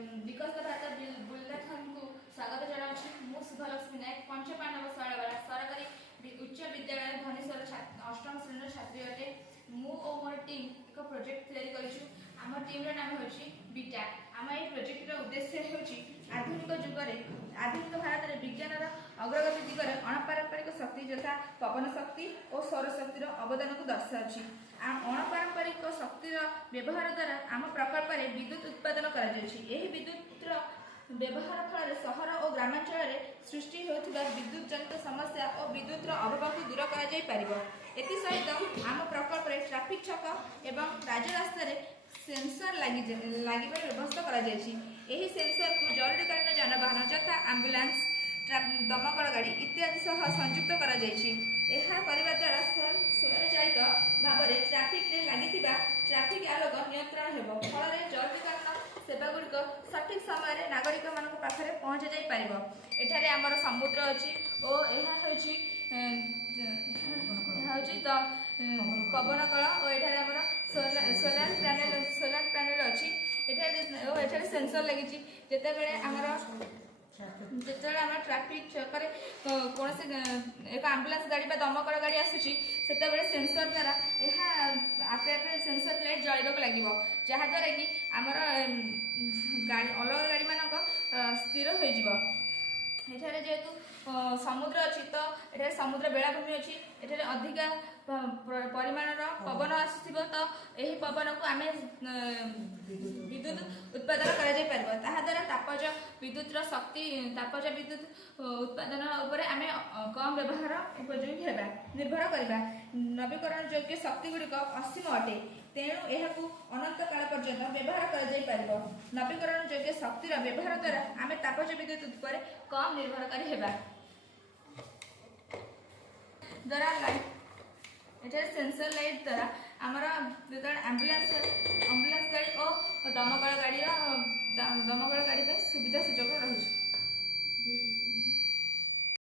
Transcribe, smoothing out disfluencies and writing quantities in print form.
विकसित भारत बुलेटिन को स्वागत जनावि मु शुभलक्ष्मी नायक पंचपांडव शैलवाला सरकारी उच्च विद्यालय धनेश्वर अष्टम श्रेणी छात्री अटे। मु और मोर टीम एक प्रोजेक्ट तैयारी करिछु। आम टीम रो नाम होछि बीटा। आम ए प्रोजेक्ट रो उद्देश्य होछि आधुनिक जुगरे आधुनिक भारत रे विज्ञान रो अग्रगति दिगरे अणपारंपरिक शक्ति यथा पवन शक्ति और सौर शक्ति रो अवदान को दर्शाउछि। अणपारंपरिक शक्ति रो व्यवहार द्वारा आम प्रकल्प रे विद्युत उत्पादन करा जायछि। एही विद्युत रो व्यवहार फल सहर और ग्रामांचल सृष्टि होता विद्युत जनित समस्या और विद्युत अभाव को दूर कर आम प्रकल्प ट्राफिक छक एवं राजरास्ता सेंसर लगे व्यवस्था कर सेंसर को जरूरीकालीन जानवाहन यथा आंबुलांस दमकल गाड़ी इत्यादि सह संयुक्त कर द्वारा स्वयं चालित भाव में ट्राफिक लगी ट्राफिक आलोक नियंत्रण हो फल जरूरीकालीन सेवा गुड़िक सठिक समय नागरिक मान पाखे पहुँच जापर। एठारे आमर समुद्र अच्छी और यह पवन कल और ये सोलार पैनल अच्छी एठारे सेंसर लगी जिते आमर जिते आम ट्राफिक छकरे कौन से एक आंबुलांस गाड़ी दमकल गाड़ी आसूसी सेंसर द्वारा यह आपे आपे सेंसर लाइट जलवाक लगे जहाद्वारा कि आमर गाड़ी अलग गाड़ी मान स्थिर हो जेहेतु समुद्र अच्छी तो ये समुद्र बेलाभूमि अच्छी ये अधिका परिमाण पवन आसुव तो यही पवन को आम विद्युत उत्पादन द्वारा तापज विद्युत शक्ति तापज विद्युत उत्पादन उपर आम कम व्यवहार उपयोगी होगा निर्भर करवा। नवीकरण योग्य शक्ति गुड़िक असीम अटे तेणु यह अनंत काल पर्यंत व्यवहार कर नवीकरण योग्य शक्तिर व्यवहार द्वारा आम तापज विद्युत उपर कम निर्भरकारी होगा द्वारा ये सेंसर लाइट द्वारा आमर जो आंबुलांस गाड़ी और दमकल गाड़ी सुविधा सुजोग रही।